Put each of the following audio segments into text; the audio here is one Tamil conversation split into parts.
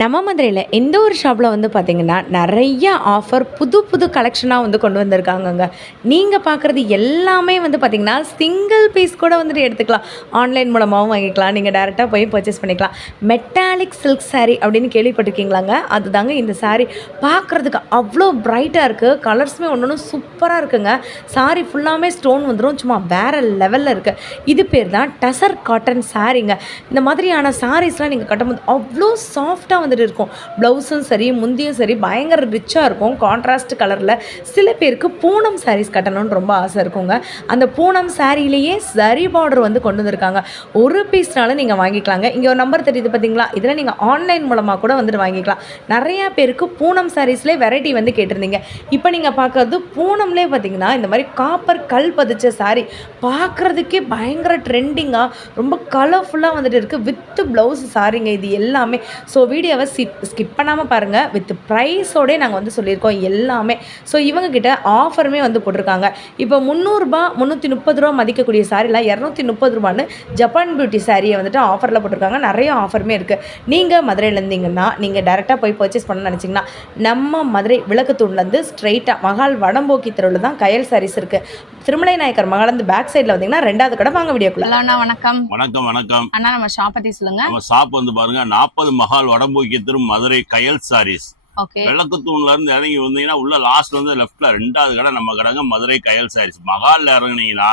நம்ம மதுரையில எந்த ஒரு ஷாப்ல வந்து பார்த்தீங்கன்னா, நெறைய ஆஃபர் புது புது கலெக்ஷனா வந்து கொண்டு வந்திருக்காங்கங்க. நீங்க பார்க்குறது எல்லாமே வந்து பார்த்தீங்கன்னா, சிங்கிள் பீஸ் கூட வந்துட்டு எடுத்துக்கலாம். ஆன்லைன் மூலமாவும் வாங்கிக்கலாம். நீங்க டைரக்ட்டா போய் பர்ச்சேஸ் பண்ணிக்கலாம். மெட்டாலிக் சில்க் சாரி அப்படின்னு கேள்விப்பட்டிருக்கீங்களாங்க? அதுதாங்க இந்த சாரி. பார்க்குறதுக்கு அவ்ளோ பிரைட்டா இருக்கு. கலர்ஸுமே ஒண்ணொண்ணு சூப்பரா இருக்குங்க. சாரி ஃபுல்லாமே ஸ்டோன் வந்துரும். சும்மா வேற லெவல்ல இருக்கு. இது பேர் தான் டசர் காட்டன் சாரீங்க. இந்த மாதிரியான சாரீஸ்லாம் நீங்க கட்டும்போது அவ்ளோ சாஃப்ட்டா வந்துட்டு இருக்கும். ப்ளவுஸும் சரி, முந்தியும் சரி பயங்கர ரிச்சா இருக்கும். கான்ட்ராஸ்ட் கலர்ல. சில பேருக்கு பூனம் சாரீஸ் கட்டணும்னு ரொம்ப ஆசை இருக்குங்க. அந்த பூனம் சாரியிலேயே சரி பார்டர் வந்து கொண்டு வந்திருக்காங்க. ஒரு பீஸ்னாலும் நீங்க வாங்கிக்கலாங்க. இங்க ஒரு நம்பர் தெரியுது பார்த்தீங்களா? இதில நீங்க ஆன்லைன் மூலமா கூட வந்துட்டு வாங்கிக்கலாம். நெறைய பேருக்கு பூனம் சாரீஸ்லயே வெரைட்டி வந்து கேட்டிருந்தீங்க. இப்ப நீங்க பார்க்கறது பூனம்லயே பார்த்தீங்கன்னா, இந்த மாரி காப்பர் கல் பதிச்ச சாரி பார்க்கறதுக்கே பயங்கர ட்ரெண்டிங்கா ரொம்ப கலர்ஃபுல்லா வந்துட்டு இருக்கு. வித் ப்ளவுஸ் சாரிங்க இது எல்லாமே. ஸோ வீடியோவ ஸ்கிப் பண்ணாம பாருங்க. வித் ப்ரைஸோடயே நாங்க வந்து சொல்லியிருக்கோம் எல்லாமே. ஸோ இவங்க கிட்ட ஆஃபருமே வந்து போட்டிருக்காங்க. இப்போ ரூ. 300 ரூ. 330 மதிக்கக்கூடிய சாரிலாம் ரூ. 230ன்னு ஜப்பான் பியூட்டி சாரிய வந்துட்டு ஆஃபர்ல போட்டிருக்காங்க. நெறைய ஆஃபருமே இருக்கு. நீங்க மதுரையில இருந்தீங்கன்னா, நீங்க டைரக்ட்டா போய் பர்ச்சேஸ் பண்ணணும்னு நெனச்சீங்கன்னா, நம்ம மதுரை விளக்குத்தூண்லேருந்து ஸ்ட்ரெயிட்டா மகால் வடம்போக்கி தெருவுல தான் கயல் சாரீஸ் இருக்கு. திருமலை நாயக்கர் மகாலேருந்து பேக் சைடுல வந்தீங்கன்னா 2வது கடை. வாங்க வீடியோக்குள்ள. ஹலோ அண்ணா, வணக்கம். வணக்கம் வணக்கம். அண்ணா, நம்ம ஷாப் பத்தி சொல்லுங்க. நம்ம ஷாப் வந்து பாருங்க 40 மஹால் வடம்போக்கி தெரு மதுரை கயல் சாரீஸ். ஓகே. விளக்குத்தூண்ல இருந்து இறங்கி வந்தீங்கன்னா உள்ள லாஸ்ட் வந்து லெஃப்ட்ல 2வது கடை நம்ம கடைங்க மதுரை கயல் சாரீஸ். மஹால்ல இறங்குனீங்கன்னா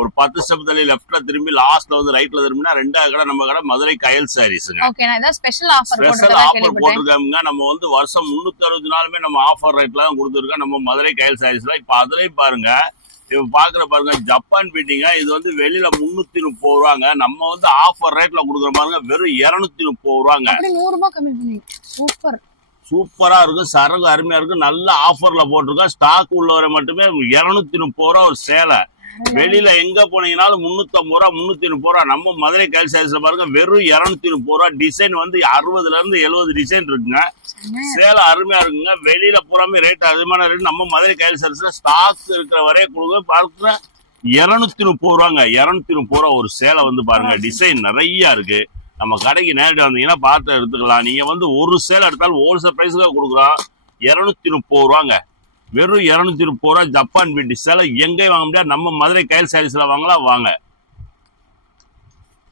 ஒரு 10 ஸ்டெப் தள்ளி லெஃப்ட்ல திரும்பி லாஸ்ட்ல வந்து ரைட்ல திரும்பினா 2வது கடை நம்ம கடை மதுரை கயல் சாரீஸ்ங்க. ஓகே. நான் ஏதாவது ஸ்பெஷல் ஆஃபர் ஸ்பெஷல் ஆஃபர் போட்டிருக்காங்க. நம்ம வந்து வருஷம் 360 நாளுமே நம்ம ஆஃபர் ரேட்ல தான் கொடுத்துருக்கோம் நம்ம மதுரை கயல் சாரீஸ்ல. இப்ப அதுலயும் பாருங்க, இப்ப பாக்குற பாருங்க ஜப்பான் பீட்டிங்க. இது வந்து வெளியில 330 ரூபாங்க. நம்ம வந்து ஆஃபர் ரேட்ல கொடுக்குற பாருங்க வெறும் 230 ரூபாங்க. 100 கம்மி பண்ணி. சூப்பர். சூப்பரா இருக்கும். சரகு அருமையா இருக்கும். நல்ல ஆஃபர்ல போட்டிருக்கோம். ஸ்டாக் உள்ளவரை மட்டுமே 230 ரூபா ஒரு சேலை. வெளியில எங்க போனீங்கன்னாலும் 350 ரூபா 330 ரூபா. நம்ம மதுரை கயல் சாரீஸ்ல பாருங்க வெறும் 230 ரூபா. டிசைன் வந்து 60ல இருந்து 70 டிசைன் இருக்குங்க. சேலை அருமையா இருக்குங்க. வெளியில பூராமே ரேட் அதிகமான ரேட். நம்ம மதுரை கயல் சாரீஸ்ல ஸ்டாக் இருக்கிற வரைய கொடுங்க. பார்க்குற 230 ரூபாங்க. 230 ரூபா ஒரு சேலை வந்து பாருங்க. டிசைன் நிறைய இருக்கு. நம்ம கடைக்கு நேரடியாக வந்தீங்கன்னா பார்த்து எடுத்துக்கலாம். நீங்க வந்து ஒரு சேலை எடுத்தாலும் ஹோல்சேல் பிரைஸ்ல கொடுக்குறோம். 230 ரூபாங்க. வெறும் 230 ரூபா ஜப்பான் பீட்டி சேலை எங்கேயும் வாங்க முடியாது. நம்ம மதுரை கயல் சாரீஸ்ல வாங்கலாம். வாங்க.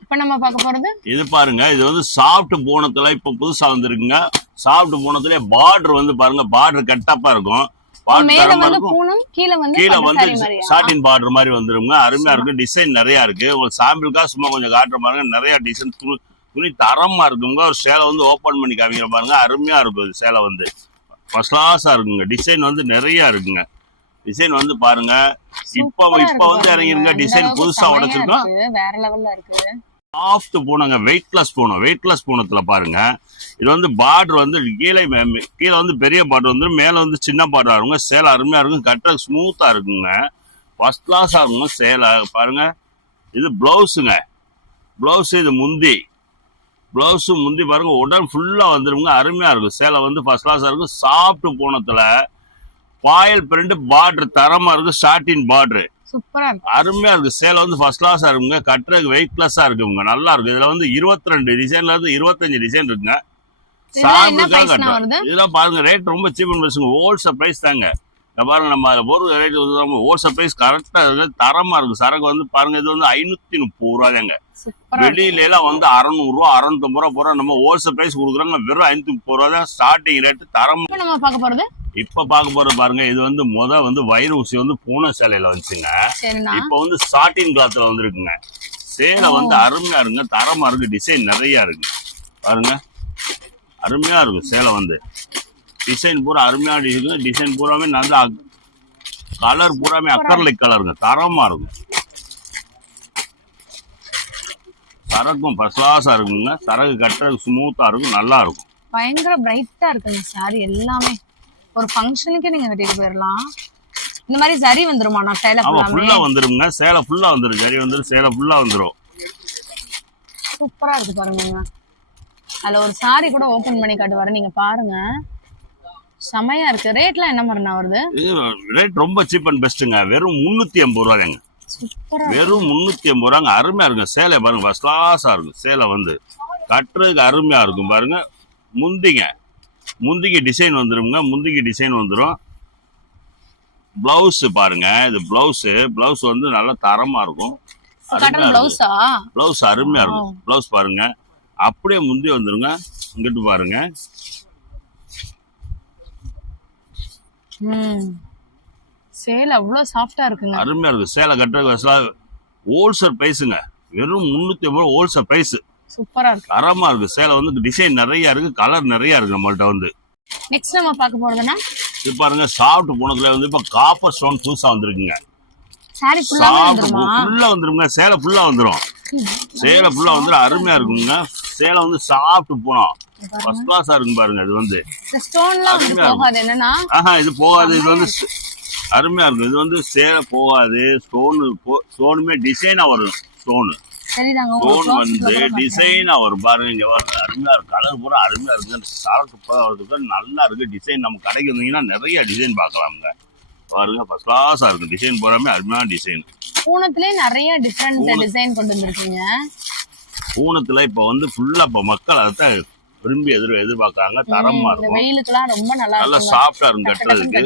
இப்ப நம்ம பார்க்க போறது இது பாருங்க, இது வந்து சாஃப்ட் பூனத்துல இப்ப புதுசா வந்திருக்குங்க. சாஃப்ட் பூனத்துல பார்டர் வந்து பாருங்க, பார்டர் கட்டப்பா இருக்கும். மேல வந்து பூனம், கீழ வந்து சாட்டின் பார்டர் மாதிரி வந்துருங்க. அருமையா இருக்கு. டிசைன் நிறைய இருக்கு. உங்களுக்கு சாம்பிளுக்கா சும்மா கொஞ்சம் காட்டுற பாருங்க. நிறைய டிசைன் துணி தரமா இருக்குங்க. ஒரு சேலை வந்து ஓபன் பண்ணி காமிக்கிற பாருங்க. அருமையா இருக்கும். சேலை வந்து ஃபர்ஸ்ட் கிளாஸா இருக்குங்க. டிசைன் வந்து நிறைய இருக்குங்க. டிசைன் வந்து பாருங்க. இப்ப வந்து இறங்கிருங்க. டிசைன் புதுசா உடைச்சிருக்கோம். வேற லெவல்ல இருக்கு. சாஃப்ட் பூனங்க. வெயிட்லெஸ் பூனத்துல பாருங்க. இது வந்து பார்டர் வந்து கீழே வந்து பெரிய பார்டர் வந்து மேல வந்து சின்ன பார்டரா இருக்குங்க. சேலை அருமையா இருக்கும். கட்ட ஸ்மூத்தா இருக்குங்க. ஃபர்ஸ்ட் கிளாஸா இருக்குங்க சேலை பாருங்க. இது பிளவுஸுங்க. பிளவுஸ் இது முந்தி. பிளவுஸு முந்தி பாருங்க. உடல் ஃபுல்லா வந்துருங்க. அருமையா இருக்கும். சேலை வந்து ஃபர்ஸ்ட் கிளாஸா இருக்கும். சாஃப்ட் பூனத்துல பாயல் பிரிண்ட் பார்டர் தரமா இருக்கு. ஷார்டின் பார்டர் சூப்பரா இருக்கு. அருமையா இருக்கு. சேலை வந்து ஃபர்ஸ்ட் கிளாஸா இருக்குங்க. கட்டுறதுக்கு வெயிட்லெஸ்ஸா இருக்குங்க. நல்லா இருக்கு. இதுல வந்து 22 டிசைன்ல இருந்து 25 டிசைன் இருக்குங்க. சாம்பிளுக்காக கட்டுறோம். இதெல்லாம் பாருங்க ரேட் ரொம்ப சீப் அண்ட் பெஸ்ட்டுங்க. ஹோல்சேல் பிரைஸ் தாங்க. பாருங்க நம்ம அதில் பொருள் ரேட் வந்து ஹோல்சேல் பிரைஸ் கரெக்டா இருக்கு. தரமா இருக்கு. சரக்கு வந்து பாருங்க இது வந்து 530 ரூபாங்க. வெளியில எல்லாம் வந்து 600 ரூபா 650 ரூபா போறோம். நம்ம ஹோல்சேல் பிரைஸ் கொடுக்குறாங்க. வெறும் 530 ரூபா தான் ஸ்டார்டிங் ரேட். தரம் நம்ம பார்க்க போறது இப்ப பார்க்க போறது பாருங்க. இது வந்து வந்து வயிறு ஊசி வந்து பூனை சேலையில வந்துச்சுங்க. இப்ப வந்து சாட்டின் கிளாத்ல வந்துருக்குங்க. சேலை வந்து அருமையா இருக்குங்க. தரமா இருக்கு. டிசைன் நிறைய இருக்கு பாருங்க. அருமையா இருக்கும். சேலை வந்து டிசைன் பூரா அருமையா இருக்கு. டிசைன் பூராமே நல்ல கலர் பூராமே அக்கர்லிக் கலருங்க. தரமா இருக்கும். சரக்கும் ஃபர்ஸ்ட் கிளாஸா இருக்குங்க. சரக்கு கட்டுறது ஸ்மூத்தா இருக்கும். நல்லா இருக்கும். பயங்கர பிரைட்டா இருக்குங்க சாரி எல்லாமே. ஒரு ஃபங்க்ஷனுக்கு நீங்க கட்டிட்டு போயிடலாம். இந்த மாதிரி சரி வந்துருமா? நான் சேலை ஃபுல்லா வந்துருங்க. சேலை ஃபுல்லா வந்துரும். சரி வந்துரும். சேலை ஃபுல்லா வந்துரும். சூப்பரா இருக்கு பாருங்க. அதுல ஒரு சாரி கூட ஓபன் பண்ணி காட்டுவாரு. நீங்க பாருங்க. செமையா இருக்கு. ரேட்லாம் என்ன மாதிரினா வருது? ரேட் ரொம்ப சீப் அண்ட் பெஸ்ட்டுங்க. வெறும் 380 ரூபாங்க. வெறும் 380 ரூபாங்க. அருமையா இருக்கு. சேலை பாருங்க ஃபர்ஸ்ட் கிளாஸா இருக்கும். சேலை வந்து கட்டுறதுக்கு அருமையா இருக்கும் பாருங்க. முந்திக்கு டிசைன் வந்துருங்க. முந்திக்கு டிசைன் வந்துடும். பிளவுஸ் பாருங்க, இது பிளவுஸ் வந்து நல்லா தரமா இருக்கும். பிளவுஸ் அருமையா இருக்கும். பிளவுஸ் பாருங்க, அப்படியே முந்தி வந்துருங்க. இங்கிட்டு பாருங்க, சேலை அவ்வளவு சாஃப்டா இருக்குங்க. அருமையா இருக்கு. சேலை கட்டுறது ஹோல்சேல் பிரைஸுங்க. வெறும் 350 ஹோல்சேல் பிரைஸ். சூப்பரா இருக்கு, தரமா இருக்கு. சேலை வந்து டிசைன் நிறைய இருக்கு, கலர் நிறைய இருக்கு நம்மள்ட்ட வந்து. நெக்ஸ்ட் நம்ம பார்க்க போறதுன்னா இது பாருங்க, சாஃப்ட் பூனத்துல வந்து இப்ப காப்பர் ஸ்டோன் புதுசா வந்திருக்குங்க. சாரி ஃபுல்லா வந்துருங்க. சேலை ஃபுல்லா வந்துரும். சேலை ஃபுல்லா வந்துரும். அருமையா இருக்குங்க. சேலை வந்து சாஃப்ட் பூனம் ஃபர்ஸ்ட் கிளாஸா இருக்கும் பாருங்க. இது வந்து இது போகாது. இது வந்து அருமையா இருக்கும். இது வந்து சேலை போகாது. ஸ்டோனுமே டிசைனா வரும். ஸ்டோன் வந்து டிசைனா வரும் பாருங்க. இங்க பாருங்க, அருமையா இருக்கு. கலர் பூரா அருமையா இருக்கு. சரக்கு நல்லா இருக்கு. டிசைன் நம்ம கடைக்கு வந்தீங்கன்னா நிறைய டிசைன் பார்க்கலாமுங்க. பாருங்க, ஃபர்ஸ்ட் கிளாஸா இருக்கு. டிசைன் பூராமே அருமையான டிசைன். பூனத்திலே நிறைய டிஃபரண்ட் டிசைன் கொண்டு வந்திருக்கீங்க. பூனத்துல இப்ப வந்து ஃபுல்லா இப்ப மக்கள் அதை விரும்பி எதிர்பார்க்கறாங்க. தரமா இருக்கும். வெயிலுக்குலாம் ரொம்ப நல்லா சாஃப்டா இருக்கும் கட்டுறதுக்கு.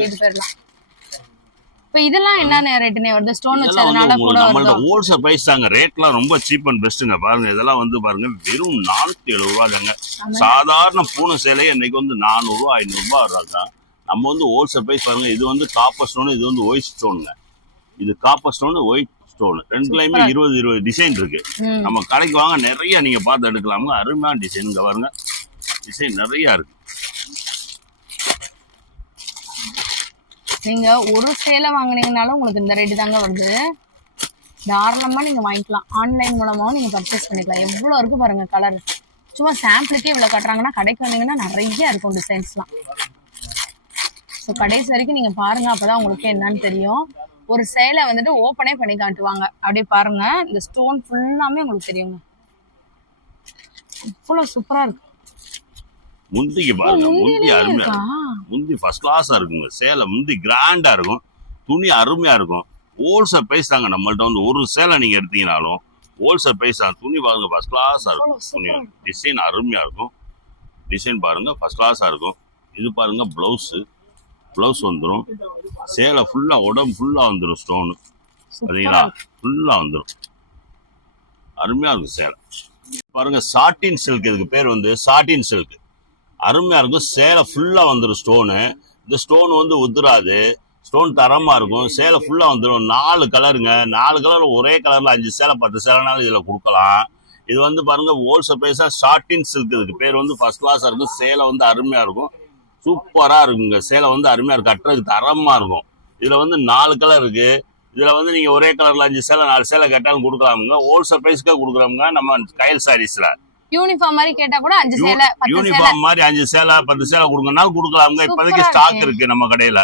இப்ப இதெல்லாம் என்ன ரேட்னே வருது? ஸ்டோன் வச்சதுனால கூட நம்மளோட ஹோல்சேல் பிரைஸ் தாங்க. ரேட்லாம் ரொம்ப சீப் அண்ட் பெஸ்ட்டுங்க. பாருங்க, இதெல்லாம் வந்து பாருங்க வெறும் 470 ரூபா தாங்க. சாதாரண பூனை சேலையே இன்னைக்கு வந்து 400 ரூபா 500 ரூபா வர்றாங்க. நம்ம வந்து ஹோல்சேல் பிரைஸ் பாருங்க. இது வந்து காப்பர் ஸ்டோன், இது வந்து ஒயிட் ஸ்டோனுங்க. இது காப்பர் ஸ்டோன், ஒயிட் ஸ்டோன் ரெண்டுலயுமே 20 டிசைன் இருக்கு. நம்ம கடைக்கு வாங்க, நிறைய நீங்க பார்த்து எடுக்கலாமுங்க. அருமையான டிசைன். இங்க பாருங்க, டிசைன் நிறைய இருக்கு. நீங்க ஒரு சேலை வாங்குனீங்கனாலும் உங்களுக்கு இந்த ரேட்டு தாங்க வருது. தாராளமா நீங்க வாங்கிக்கலாம். ஆன்லைன் மூலமாவும் நீங்க பர்ச்சேஸ் பண்ணிக்கலாம். எவ்வளவு இருக்கு பாருங்க கலர். சும்மா சாம்பிளுக்கே இவ்வளவு கட்டுறாங்கன்னா கடைக்கு வந்தீங்கன்னா நிறைய இருக்கும் டிசைன்ஸ்லாம். ஸோ கடைசி வரைக்கும் நீங்க பாருங்க, அப்பதான் உங்களுக்கு என்னன்னு தெரியும். ஒரு சேலை வந்துட்டு ஓப்பனே பண்ணி காட்டுவாங்க. அப்படியே பாருங்க, இந்த ஸ்டோன் ஃபுல்லாமே உங்களுக்கு தெரியுங்க. இவ்வளவு சூப்பரா இருக்கு. முந்திக்கு பாருங்க, முந்தி அருமையா இருக்கும். முந்தி ஃபர்ஸ்ட் கிளாஸா இருக்குங்க. சேலை முந்தி கிராண்டா இருக்கும். துணி அருமையா இருக்கும். ஹோல்சேல் பிரைஸ் தாங்க நம்மள்ட்ட வந்து. ஒரு சேலை நீங்க எடுத்தீங்கனாலும் ஹோல்சேல் பிரைஸ் தான். துணி பாருங்க ஃபர்ஸ்ட் கிளாஸா இருக்கும். துணி டிசைன் அருமையா இருக்கும். டிசைன் பாருங்க ஃபர்ஸ்ட் கிளாஸா இருக்கும். இது பாருங்க பிளவுஸ் வந்துடும். சேலை ஃபுல்லா உடம்பு ஃபுல்லா வந்துடும். ஸ்டோனு சரிங்களா, ஃபுல்லா வந்துடும். அருமையா இருக்கும் சேலை. பாருங்க, சாட்டின் சில்க். இதுக்கு பேர் வந்து சாட்டின் சில்க். அருமையா இருக்கும். சேலை ஃபுல்லா வந்துடும் ஸ்டோனு. இந்த ஸ்டோன் வந்து உதிராது. ஸ்டோன் தரமா இருக்கும். சேலை ஃபுல்லா வந்துடும். 4 கலருங்க. 4 கலர் ஒரே கலர்ல 5 சேலை 10 சேலைனாலும் இதுல கொடுக்கலாம். இது வந்து பாருங்க ஹோல்சேல் பிரைஸா சாட்டின் சில்க். இதுக்கு பேர் வந்து ஃபர்ஸ்ட் கிளாஸா இருக்கும். சேலை வந்து அருமையா இருக்கும். சூப்பரா இருக்குங்க. சேலை வந்து அருமையா இருக்கும். கட்டுறதுக்கு தரமா இருக்கும். இதுல வந்து 4 கலர் இருக்கு. இதுல வந்து நீங்க ஒரே கலர்ல 5 சேலை 4 சேலை கேட்டாலும் கொடுக்கலாமுங்க. ஹோல்சேல் பிரைஸ்க்கே கொடுக்குறாங்க நம்ம கயல் சாரீஸ்ல. யூனிஃபார்ம் மாதிரி கேட்டா கூட 5 சேலை 10 யூனிஃபார்ம் மாதிரி 5 சேலை 10 சேலை கொடுங்கனாலும் கொடுக்கலாமுங்க. இப்போதைக்கு ஸ்டாக் இருக்கு நம்ம கடையில.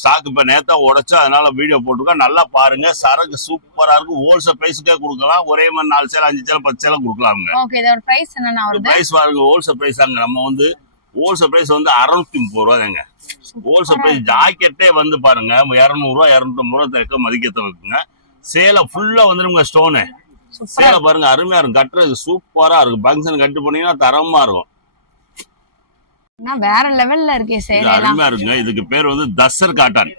ஸ்டாக் இப்ப நேத்தா உடைச்சு, அதனால வீடியோ போட்டுருக்கோம். நல்லா பாருங்க. சரக்கு சூப்பரா இருக்கும். ஹோல்சேல் பிரைஸ்க்கே கொடுக்கலாம். ஒரே மாதிரி 4 சேலை 5 சேலை 10 சேலை கொடுக்கலாமுங்க. ஓகே, இதோட பிரைஸ் என்னன்னா வருது? பிரைஸ் பாருங்க, ஹோல்சேல் பிரைஸ் தாங்க. நம்ம வந்து ஹோல்சேல் பிரைஸ் வந்து 630 ரூபா தாங்க. Wholesale price. ஜாக்கெட்டே வந்து பாருங்க 200 ரூபா 250 ரூபா தைக்க மதிக்கத்தை வைக்குங்க. சேலை ஃபுல்லா வந்துருங்க ஸ்டோனு. சேலை பாருங்க அருமையா இருக்கும். கட்டுறது சூப்பரா இருக்கும். ஃபங்க்ஷன் கட்டு போனீங்கன்னா தரமா இருக்கும். வேற லெவல்ல இருக்கே சேலை. அருமையா இருக்குங்க. இதுக்கு பேர் வந்து தசர் காட்டன்.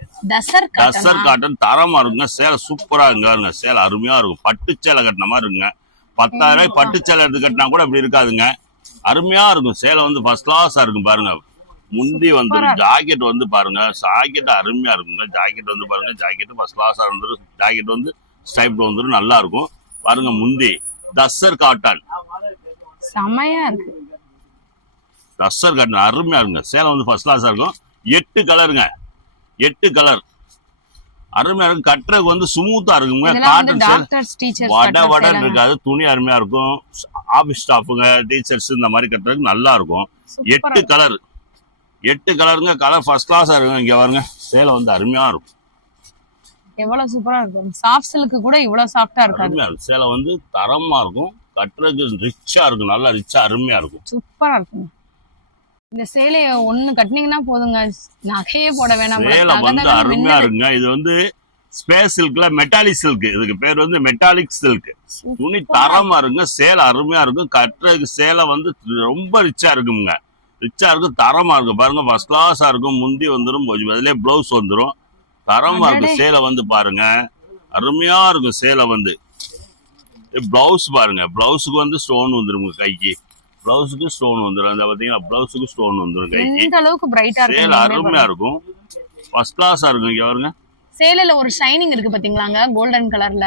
தரமா இருக்குங்க. சேலை சூப்பரா இருக்குங்க. சேலை அருமையா இருக்கும். பட்டு சேலை கட்டின மாதிரி இருக்குங்க. 10,000 ரூபாய் பட்டு சேலை எடுத்து கட்டினா கூட இப்படி இருக்காதுங்க. அருமையா இருக்கும். சேலை வந்து ஃபர்ஸ்ட் கிளாஸா இருக்கும். பாருங்க, முந்தி வந்துடும். ஜாக்கெட் வந்து பாருங்க, ஜாக்கெட் அருமையா இருக்குங்க. ஜாக்கெட் வந்து பாருங்க, ஜாக்கெட் ஃபர்ஸ்ட் கிளாஸா இருந்துடும். ஜாக்கெட் வந்து ஸ்டைப் வந்துடும். நல்லா இருக்கும். பாருங்க, முந்தி தசர் காட்டன் செமையா இருக்கு. தசர் காட்டன் அருமையா இருக்குங்க. சேலை வந்து ஃபர்ஸ்ட் கிளாஸா இருக்கும். 8 கலருங்க. 8 கலர் அருமையா இருக்கும். கட்டுறதுக்கு வந்து ஸ்மூத்தா இருக்குங்க. காட்டன் வட இருக்காது. துணி அருமையா இருக்கும். ஆபீஸ் ஸ்டாஃபுங்க, டீச்சர்ஸ் இந்த மாதிரி கட்டுறதுக்கு நல்லா இருக்கும். 8 கலருங்க. கலர் ஃபர்ஸ்ட் கிளாஸா இருக்கும். இங்க பாருங்க, சேலை வந்து அருமையா இருக்கும். எவ்வளவு சூப்பரா இருக்கும். சாஃப்ட் சில்க் கூட இவ்வளவு சாஃப்ட்டா இருக்காது. சேலை வந்து தரமா இருக்கும். கட்டுறதுக்கு ரிச்சா இருக்கும். நல்லா ரிச்சா அருமையா இருக்கும். சூப்பரா இருக்கும். இந்த சேலைய ஒண்ணு கட்டினீங்கன்னா போதுங்க, நகையே போட வேணாம். சேலை வந்து அருமையா இருக்குங்க. இது வந்து ஸ்பேஸ் சில்க்ல மெட்டாலிக் சில்க். இதுக்கு பேர் வந்து மெட்டாலிக் சில்க். துணி தரமா இருக்குங்க. சேலை அருமையா இருக்கும். கட்டுறதுக்கு சேலை வந்து ரொம்ப ரிச்சா இருக்குங்க. ரிச்சா இருக்கும், தரமா இருக்கும். பாருங்க ஃபர்ஸ்ட் கிளாஸா இருக்கும். முந்தி வந்துடும், அதிலே பிளவுஸ் வந்துடும். தரமா இருக்கும். சேலை வந்து பாருங்க அருமையா இருக்கும். சேலை வந்து பிளவுஸ் பாருங்க, பிளவுஸுக்கு வந்து ஸ்டோன் வந்துடும் கைக்கு. பிளவுஸுக்கு ஸ்டோன் வந்துடும். அந்த பாத்தீங்கன்னா பிளவுஸுக்கு ஸ்டோன் வந்துடும் கைக்கு. இந்த அளவுக்கு பிரைட்டா இருக்கு. சேலை அருமையா இருக்கும், ஃபர்ஸ்ட் கிளாஸா இருக்கும். இங்க பாருங்க சேலையில ஒரு ஷைனிங் இருக்கு பாத்தீங்களாங்க, கோல்டன் கலர்ல.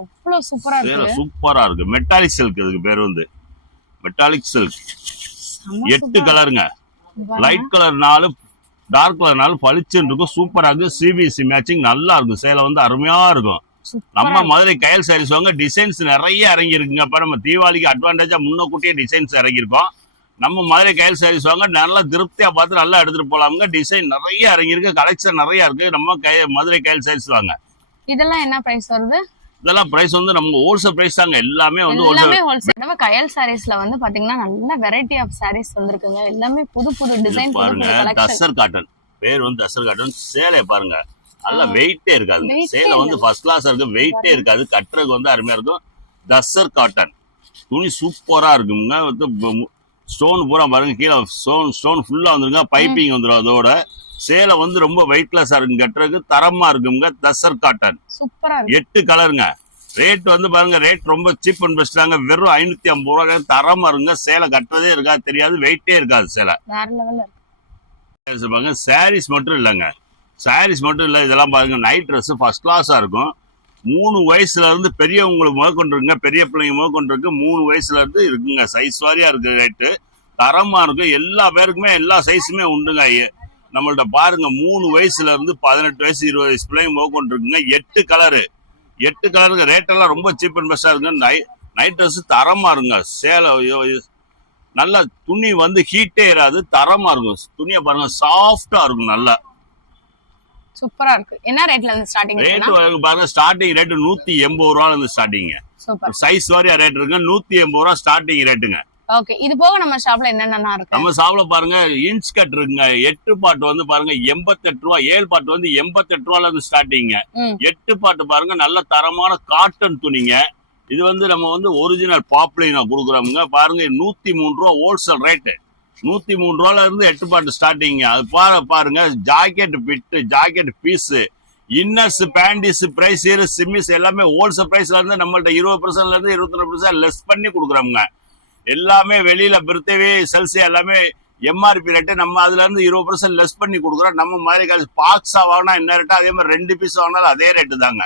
அவ்வளவு சூப்பரா சேலை இருக்கு. சூப்பரா இருக்கு. மெட்டாலிக் சில்க், இதுக்கு பேர் வந்து மெட்டாலிக் சில்க். 8 கலருங்க. லைட் கலர் 4, டார்க் கலர் 4 பளிச்சுன்னு இருக்கும். சூப்பரா இருக்கு. சிபிசி மேட்சிங் நல்லா இருக்கும். சேலை வந்து அருமையா இருக்கும். நம்ம மதுரை கயல் சாரீஸ் வாங்க. டிசைன்ஸ் நிறைய இறங்கி இருக்குங்க. இப்ப நம்ம தீபாவளிக்கு அட்வான்டேஜா முன்னக்கூட்டியே டிசைன்ஸ் இறங்கியிருக்கோம். நம்ம மதுரை கயல் சாரீஸ் வாங்க, நல்லா திருப்தியா பார்த்து நல்லா எடுத்துட்டு போலாமுங்க. டிசைன் நிறைய இறங்கி இருக்கு, கலெக்ஷன் நிறைய இருக்கு. நம்ம மதுரை கயல் சாரீஸ் வாங்க. இதெல்லாம் என்ன பிரைஸ் வருது? இதெல்லாம் பிரைஸ் வந்து நம்ம ஹோல்சேல் பிரைஸ் தாங்க. எல்லாமே வந்து ஹோல்சேல். நம்ம கயல் சாரீஸ்ல வந்து பாத்தீங்கன்னா நல்ல வெரைட்டி ஆஃப் சாரீஸ் வந்திருக்குங்க. எல்லாமே புது புது டிசைன் பாருங்க. தசர் காட்டன் பேர் வந்து தசர் காட்டன். சேலை பாருங்க நல்லா வெயிட்டே இருக்காது. சேலை வந்து ஃபர்ஸ்ட் கிளாஸ் இருக்கு, வெயிட்டே இருக்காது. கட்டுறதுக்கு வந்து அருமையா இருக்கும். தசர் காட்டன் துணி சூப்பரா இருக்குங்க. ஸ்டோன் பூரா பாருங்க, கீழே ஸ்டோன் ஃபுல்லா வந்துருங்க. பைப்பிங் வந்துடும். அதோட சேலை வந்து ரொம்ப வெயிட்லெஸ்ஸா இருக்குங்க. கட்டுறதுக்கு தரமா இருக்குங்க. தசர் காட்டன் சூப்பரா 8 கலருங்க. ரேட் வந்து பாருங்க, ரேட் ரொம்ப சீப் அண்ட் பெஸ்ட் தாங்க. வெறும் 550 ரூபாய். தரமா இருங்க. சேலை கட்டுறதே இருக்காது, தெரியாது, வெயிட்டே இருக்காது. சேலை வேற லெவல்ல இருக்கு. சாரீஸ் மட்டும் இல்லைங்க, சாரீஸ் மட்டும் இல்லை. இதெல்லாம் பாருங்க, நைட் ட்ரெஸ் ஃபர்ஸ்ட் கிளாஸா இருக்கும். 3 வயசுல இருந்து பெரியவங்களுக்கு முதற்கொண்டு இருக்குங்க. பெரிய பிள்ளைங்க முதற்கொண்டு இருக்கு. 3 வயசுல இருந்து இருக்குங்க. சைஸ் வாரியா இருக்கு. ரேட்டு தரமா இருக்கு. எல்லா பேருக்குமே எல்லா சைஸுமே உண்டுங்க. நம்மள்ட்ட பாருங்க 3 வயசுல இருந்து 18 வயசு 20 வயசு பிள்ளைங்க முதற்கொண்டு இருக்குங்க. 8 கலருக்கு. ரேட்டெல்லாம் ரொம்ப சீப் அண்ட் பெஸ்டா இருக்குங்க. நைட் ட்ரெஸ் தரமா இருங்க. சேலை நல்ல துணி வந்து ஹீட்டே இராது, தரமா இருக்கும். துணியை பாருங்க சாஃப்டா இருக்கும். நல்லா சூப்பரா இருக்கு. என்ன ரேட்ல இருந்து ஸ்டார்டிங்? ரேட் பாருங்க, ஸ்டார்டிங் ரேட் 180 ரூபாயில இருந்து ஸ்டார்டிங். சூப்பர். சைஸ் வாரியா ரேட் இருக்குங்க. 180 ரூபா ஸ்டார்டிங் ரேட்டுங்க. ஓகே. இது போக நம்ம ஷாப்ல என்னென்ன இருக்கு? நம்ம ஷாப்ல பாருங்க இன்ச் கட் இருக்குங்க. 8 பாட்டு வந்து பாருங்க 88 ரூபா. 7 பாட்டு வந்து 88 ரூபாயில இருந்து ஸ்டார்டிங்க. 8 பாட்டு பாருங்க நல்ல தரமான காட்டன் துணிங்க. இது வந்து நம்ம வந்து ஒரிஜினல் பாப்லினா கொடுக்குறோமுங்க. பாருங்க 103 ரூபா ஹோல்சேல் ரேட்டு. 103 ரூபாயில இருந்து 8 பாட்டு ஸ்டார்டிங்க. அது பாருங்க jacket bit, jacket piece, inners, panties, price, chemise எல்லாமே ஹோல்சேல் பிரைஸ்ல இருந்து நம்மள்ட்ட 20% இருந்து 22% லெஸ் பண்ணி கொடுக்குறோமுங்க. எல்லாமே வெளியில பிரித்தவே செல்ஸ் எல்லாமே எம்ஆர்பி ரேட்டு. நம்ம அதுல இருந்து 20% லெஸ் பண்ணி கொடுக்குறோம். நம்ம மாதிரி பாக்ஸா வாங்கினா என்ன ரேட்டோ அதே மாதிரி 2 பீஸ் வாங்கினாலும் அதே ரேட்டு தாங்க.